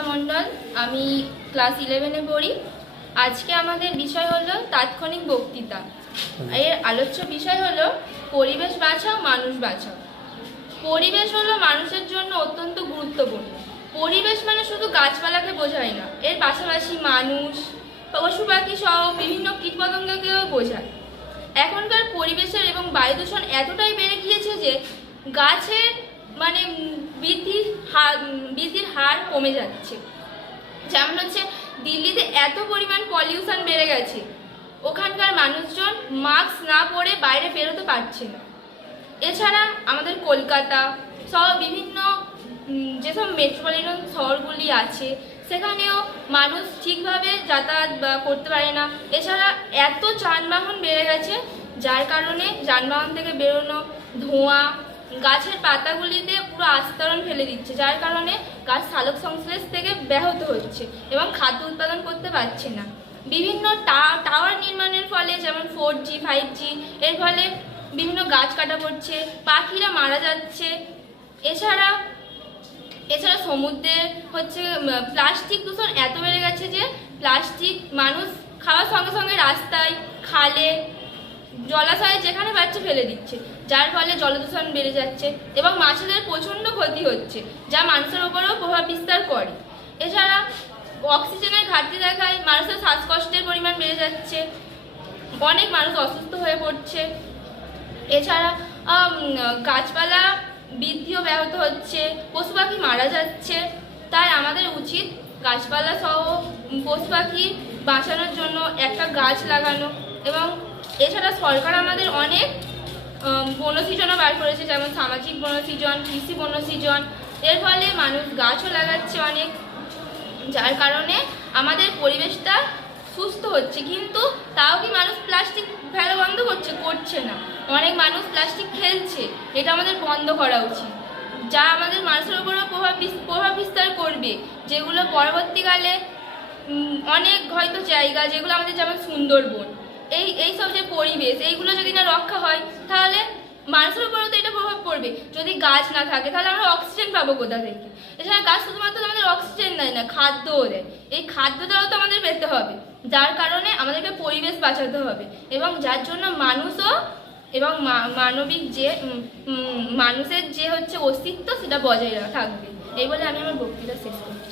অর্পিতা মণ্ডল। আমি ক্লাস 11-এ পড়ি। আজকে আমাদের বিষয় হলো তাৎক্ষণিক বক্তৃতা। এর আলোচ্য বিষয় হলো পরিবেশ বাঁচাও, মানুষ বাঁচাও। পরিবেশ হলো মানুষের জন্য অত্যন্ত গুরুত্বপূর্ণ। পরিবেশ মানে শুধু গাছপালাকে বোঝায় না, এর পাশাপাশি মানুষ, পশু পাখি সহ বিভিন্ন কীটপতঙ্গকেও বোঝায়। এখনকার পরিবেশের এবং বায়ু দূষণ এতটাই বেড়ে গিয়েছে যে গাছের বৃদ্ধির হার কমে যাচ্ছে। যেমন হচ্ছে দিল্লিতে এত পরিমাণ পলিউশন বেড়ে গেছে, ওখানকার মানুষজন মাস্ক না পরে বাইরে বেরোতে পারছে না। এছাড়া আমাদের কলকাতা সহ বিভিন্ন যেসব মেট্রোপলিটন শহরগুলি আছে সেখানেও মানুষ ঠিকভাবে যাতায়াত করতে পারে না। এছাড়া এত যানবাহন বেড়ে গেছে যার কারণে যানবাহন থেকে বেরোনো ধোঁয়া গাছের পাতাগুলিতে পুরো আস্তরণ ফেলে দিচ্ছে, যার কারণে গাছ সালোক সংশ্লেষ থেকে ব্যাহত হচ্ছে এবং খাদ্য উৎপাদন করতে পারছে না। বিভিন্ন টাওয়ার নির্মাণের ফলে যেমন 4G 5G এর ফলে বিভিন্ন গাছ কাটা পড়ছে, পাখিরা মারা যাচ্ছে। এছাড়া সমুদ্রে হচ্ছে প্লাস্টিক দূষণ এত বেড়ে গেছে যে প্লাস্টিক মানুষ খাওয়ার সঙ্গে সঙ্গে রাস্তায়, খালে, জলাশয়ে যেখানে পাচ্ছে ফেলে দিচ্ছে, যার ফলে জলদূষণ বেড়ে যাচ্ছে এবং মাছেদের প্রচণ্ড ক্ষতি হচ্ছে, যা মানুষের উপরেও প্রভাব বিস্তার করে। এছাড়া অক্সিজেনের ঘাটতি দেখায় মানুষের শ্বাসকষ্টের পরিমাণ বেড়ে যাচ্ছে, অনেক মানুষ অসুস্থ হয়ে পড়ছে। এছাড়া গাছপালা বৃদ্ধিও ব্যাহত হচ্ছে, পশু পাখি মারা যাচ্ছে। তাই আমাদের উচিত গাছপালা সহ পশু পাখি বাঁচানোর জন্য একটা গাছ লাগানো। এবং এছাড়া সরকার আমাদের অনেক বনসৃজনও বার করেছে, যেমন সামাজিক বনসৃজন, কৃষি বনসৃজন। এর ফলে মানুষ গাছও লাগাচ্ছে অনেক, যার কারণে আমাদের পরিবেশটা সুস্থ হচ্ছে। কিন্তু তাও কি মানুষ প্লাস্টিক ফেলা বন্ধ করছে না। অনেক মানুষ প্লাস্টিক ফেলছে, এটা আমাদের বন্ধ করা উচিত, যা আমাদের মানুষের উপরও প্রভাব বিস্তার করবে, যেগুলো পরবর্তীকালে অনেক হয়তো জায়গা যেগুলো আমাদের যেমন সুন্দরবন, এইসব যে পরিবেশ, এইগুলো যদি না রক্ষা হয় তাহলে মানুষের উপরেও তো এটা প্রভাব পড়বে। যদি গাছ না থাকে তাহলে আমরা অক্সিজেন পাবো কোথা থেকে? এছাড়া গাছ শুধুমাত্র আমাদের অক্সিজেন দেয় না, খাদ্যও দেয়। এই খাদ্যটাও তো আমাদের পেতে হবে, যার কারণে আমাদেরকে পরিবেশ বাঁচাতে হবে এবং যার জন্য মানুষও এবং মানবিক যে মানুষের যে হচ্ছে অস্তিত্ব সেটা বজায় থাকবে। এই বলে আমি আমার বক্তৃতা শেষ করছি।